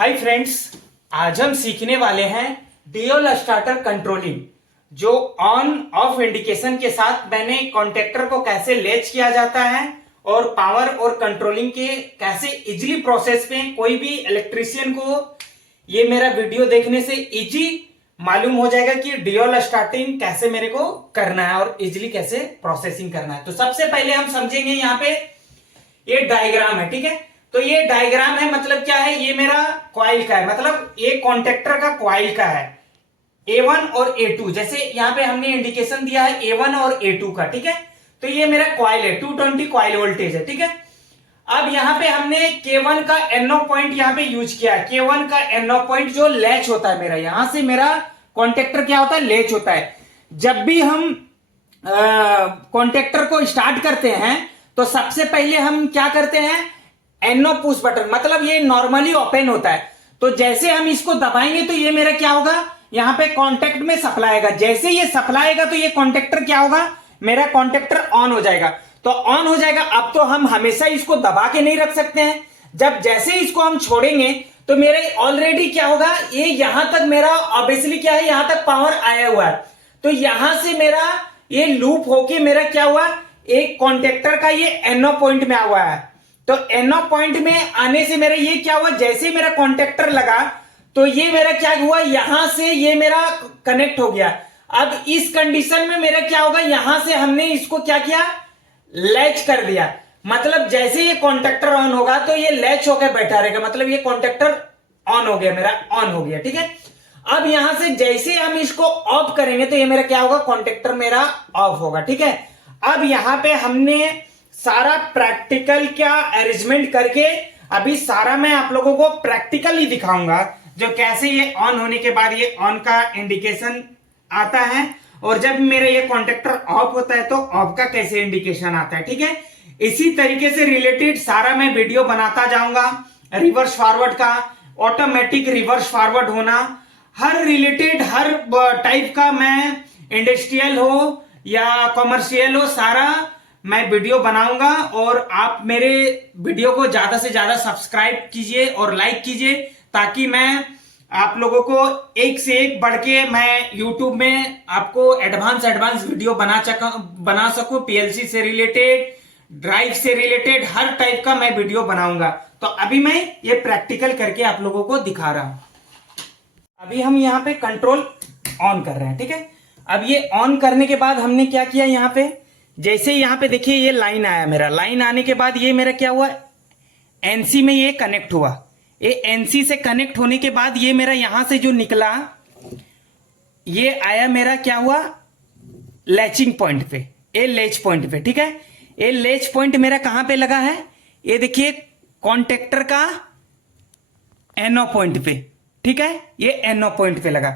Hi friends, आज हम सीखने वाले हैं ड्यूल स्टार्टर कंट्रोलिंग। जो ऑन ऑफ इंडिकेशन के साथ मैंने कॉन्टेक्टर को कैसे लैच किया जाता है और पावर और कंट्रोलिंग के कैसे इजीली प्रोसेस में कोई भी इलेक्ट्रीशियन को ये मेरा वीडियो देखने से इजी मालूम हो जाएगा कि ड्यूल स्टार्टिंग कैसे मेरे को करना है और इजीली कैसे प्रोसेसिंग करना है। तो सबसे पहले हम समझेंगे यहाँ पे ये डायग्राम है, ठीक है। तो ये डायग्राम है, मतलब क्या है, ये मेरा कॉइल का है, मतलब ये कॉन्टेक्टर का कॉइल का है A1 और A2। जैसे यहाँ पे हमने इंडिकेशन दिया है A1 और A2 का, ठीक है। तो ये मेरा कॉइल है, 220 कॉइल वोल्टेज है, ठीक है। अब यहाँ पे हमने K1 का NO पॉइंट यहाँ पे यूज किया है। K1 का NO पॉइंट जो लैच होता है मेरा, यहां से मेरा कॉन्टेक्टर क्या होता है, लैच होता है। जब भी हम कॉन्टेक्टर को स्टार्ट करते हैं तो सबसे पहले हम क्या करते हैं, NO पुश बटन, मतलब ये नॉर्मली ओपन होता है। तो जैसे हम इसको दबाएंगे तो ये मेरा क्या होगा, यहाँ पे कॉन्टेक्ट में सप्लाई आएगा। जैसे ये सप्लाई आएगा तो ये कॉन्टेक्टर क्या होगा, मेरा कॉन्टेक्टर ऑन हो जाएगा। तो ऑन हो जाएगा। अब तो हम हमेशा इसको दबा के नहीं रख सकते हैं। जब जैसे इसको हम छोड़ेंगे तो मेरे ऑलरेडी क्या होगा, ये यहां तक मेरा ऑब्वियसली क्या है, यहां तक पावर आया हुआ है। तो यहां से मेरा ये लूप होके मेरा क्या हुआ, एक कॉन्टेक्टर का ये NO पॉइंट में आ हुआ है। तो NO पॉइंट में आने से मेरा ये क्या हुआ, जैसे मेरा कॉन्टेक्टर लगा तो ये मेरा क्या हुआ, यहां से ये मेरा कनेक्ट हो गया। अब इस कंडीशन में मेरा क्या होगा, यहां से हमने इसको क्या किया, लैच कर दिया। मतलब जैसे ये कॉन्टेक्टर ऑन होगा तो ये लैच होकर बैठा रहेगा, मतलब ये कॉन्टेक्टर ऑन हो गया, मेरा ऑन हो गया, ठीक है। अब यहां से जैसे हम इसको ऑफ करेंगे तो ये मेरा क्या होगा, कॉन्टेक्टर मेरा ऑफ होगा, ठीक है। अब यहां पे हमने सारा प्रैक्टिकल क्या अरेंजमेंट करके अभी सारा मैं आप लोगों को प्रैक्टिकली दिखाऊंगा, जो कैसे ये ऑन होने के बाद ये ऑन का इंडिकेशन आता है और जब मेरा ये कॉन्टेक्टर ऑफ होता है तो ऑफ का कैसे इंडिकेशन आता है, ठीक है। इसी तरीके से रिलेटेड सारा मैं वीडियो बनाता जाऊंगा। रिवर्स फॉरवर्ड का, ऑटोमेटिक रिवर्स फॉरवर्ड होना, हर रिलेटेड हर टाइप का, मैं इंडस्ट्रियल हो या कॉमर्शियल हो, सारा मैं वीडियो बनाऊंगा। और आप मेरे वीडियो को ज्यादा से ज्यादा सब्सक्राइब कीजिए और लाइक कीजिए, ताकि मैं आप लोगों को एक से एक बढ़ के मैं YouTube में आपको एडवांस वीडियो बना सकूं। PLC से रिलेटेड, ड्राइव से रिलेटेड हर टाइप का मैं वीडियो बनाऊंगा। तो अभी मैं ये प्रैक्टिकल करके आप लोगों को दिखा रहा हूं। अभी हम यहाँ पे कंट्रोल ऑन कर रहे हैं, ठीक है। अब ये ऑन करने के बाद हमने क्या किया, यहाँ पे जैसे यहाँ पे देखिए ये लाइन आया, मेरा लाइन आने के बाद ये मेरा क्या हुआ, NC में ये कनेक्ट हुआ। ये NC से कनेक्ट होने के बाद ये मेरा यहां से जो निकला, ये आया मेरा क्या हुआ, लैचिंग पॉइंट पे, ये लैच पॉइंट पे, ठीक है। ये लैच पॉइंट मेरा कहां पे लगा है, ये देखिए कॉन्टेक्टर का NO पॉइंट पे, ठीक है, ये NO पॉइंट पे लगा।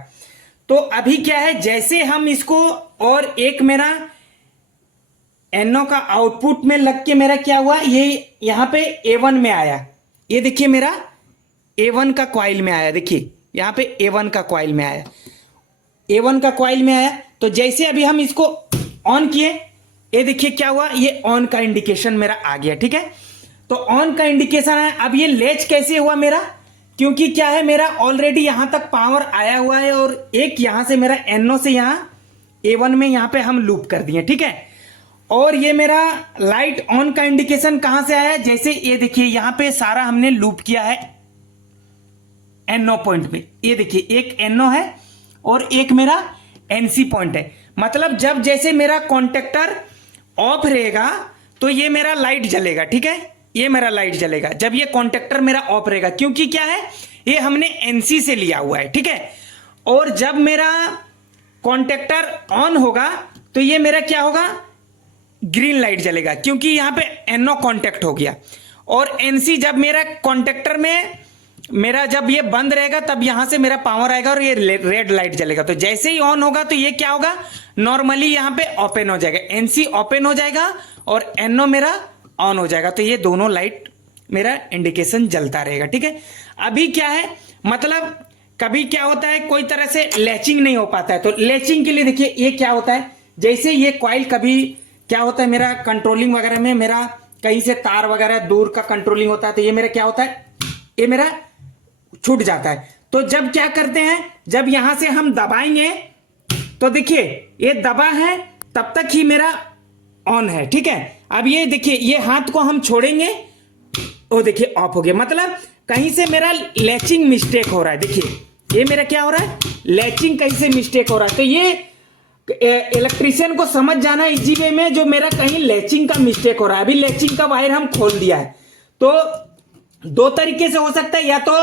तो अभी क्या है, जैसे हम इसको, और एक मेरा NO का आउटपुट में लग के मेरा क्या हुआ, ये यहां पे A1 में आया। ये देखिए मेरा A1 का कॉइल में आया, देखिए यहां पे A1 का कॉइल में आया, A1 का कॉइल में आया। तो जैसे अभी हम इसको ऑन किए, ये देखिए क्या हुआ, ये ऑन का इंडिकेशन मेरा आ गया, ठीक है। तो ऑन का इंडिकेशन है। अब ये लैच कैसे हुआ मेरा, क्योंकि क्या है, मेरा ऑलरेडी यहां तक पावर आया हुआ है और एक यहां से मेरा NO से यहां A1 में यहां पे हम लूप कर दिए, ठीक है। और ये मेरा लाइट ऑन का इंडिकेशन कहां से आया, जैसे ये देखिए यहां पे सारा हमने लूप किया है NO पॉइंट पे। ये देखिए एक NO है और एक मेरा NC पॉइंट है। मतलब जब जैसे मेरा कॉन्टेक्टर ऑफ रहेगा तो ये मेरा लाइट जलेगा, ठीक है, ये मेरा लाइट जलेगा जब ये कॉन्टेक्टर मेरा ऑफ रहेगा, क्योंकि क्या है, ये हमने NC से लिया हुआ है, ठीक है। और जब मेरा कॉन्टेक्टर ऑन होगा तो ये मेरा क्या होगा, ग्रीन लाइट जलेगा, क्योंकि यहां पे NO कांटेक्ट हो गया। और NC जब मेरा कॉन्टेक्टर में मेरा जब ये बंद रहेगा तब यहां से मेरा पावर आएगा और ये रेड लाइट जलेगा। तो जैसे ही ऑन होगा तो ये क्या होगा, नॉर्मली यहां पे ओपन हो जाएगा, NC ओपन हो जाएगा और NO मेरा ऑन हो जाएगा। तो ये दोनों लाइट मेरा इंडिकेशन जलता रहेगा, ठीक है। अभी क्या है, मतलब कभी क्या होता है, कोई तरह से लैचिंग नहीं हो पाता है। तो लैचिंग के लिए देखिए ये क्या होता है, जैसे ये कॉइल कभी क्या होता है, मेरा कंट्रोलिंग वगैरह में मेरा कहीं से तार वगैरह दूर का कंट्रोलिंग होता है, तो ये मेरा क्या होता है, ये मेरा छूट जाता है। तो जब क्या करते हैं, जब यहां से हम दबाएंगे तो देखिए ये दबा है तब तक ही मेरा ऑन है, ठीक है। अब ये देखिए ये हाथ को हम छोड़ेंगे, वो देखिए ऑफ हो गया। मतलब कहीं से मेरा लैचिंग मिस्टेक हो रहा है। देखिए ये मेरा क्या हो रहा है, लैचिंग कहीं से मिस्टेक हो रहा है। तो ये इलेक्ट्रीशियन को समझ जाना इजी वे में, जो मेरा कहीं लैचिंग का मिस्टेक हो रहा है। अभी लैचिंग का वायर हम खोल दिया है। तो दो तरीके से हो सकता है, या तो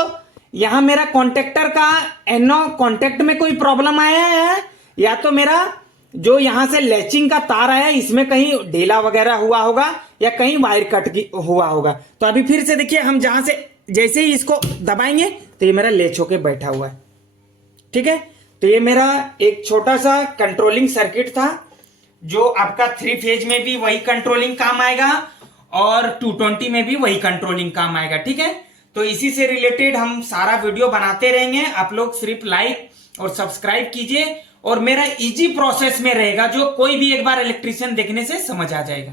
यहां मेरा कॉन्टेक्टर का एनो कॉन्टेक्ट में कोई प्रॉब्लम आया है, या तो मेरा जो यहां से लैचिंग का तार आया है इसमें कहीं ढीला वगैरह हुआ होगा, या कहीं वायर कट हुआ होगा। तो अभी फिर से देखिए हम जहां से जैसे ही इसको दबाएंगे तो ये मेरा लैच होके बैठा हुआ है, ठीक है। तो ये मेरा एक छोटा सा कंट्रोलिंग सर्किट था, जो आपका 3 फेज में भी वही कंट्रोलिंग काम आएगा और 220 में भी वही कंट्रोलिंग काम आएगा, ठीक है। तो इसी से रिलेटेड हम सारा वीडियो बनाते रहेंगे। आप लोग सिर्फ लाइक और सब्सक्राइब कीजिए, और मेरा इजी प्रोसेस में रहेगा, जो कोई भी एक बार इलेक्ट्रीशियन देखने से समझ आ जाएगा।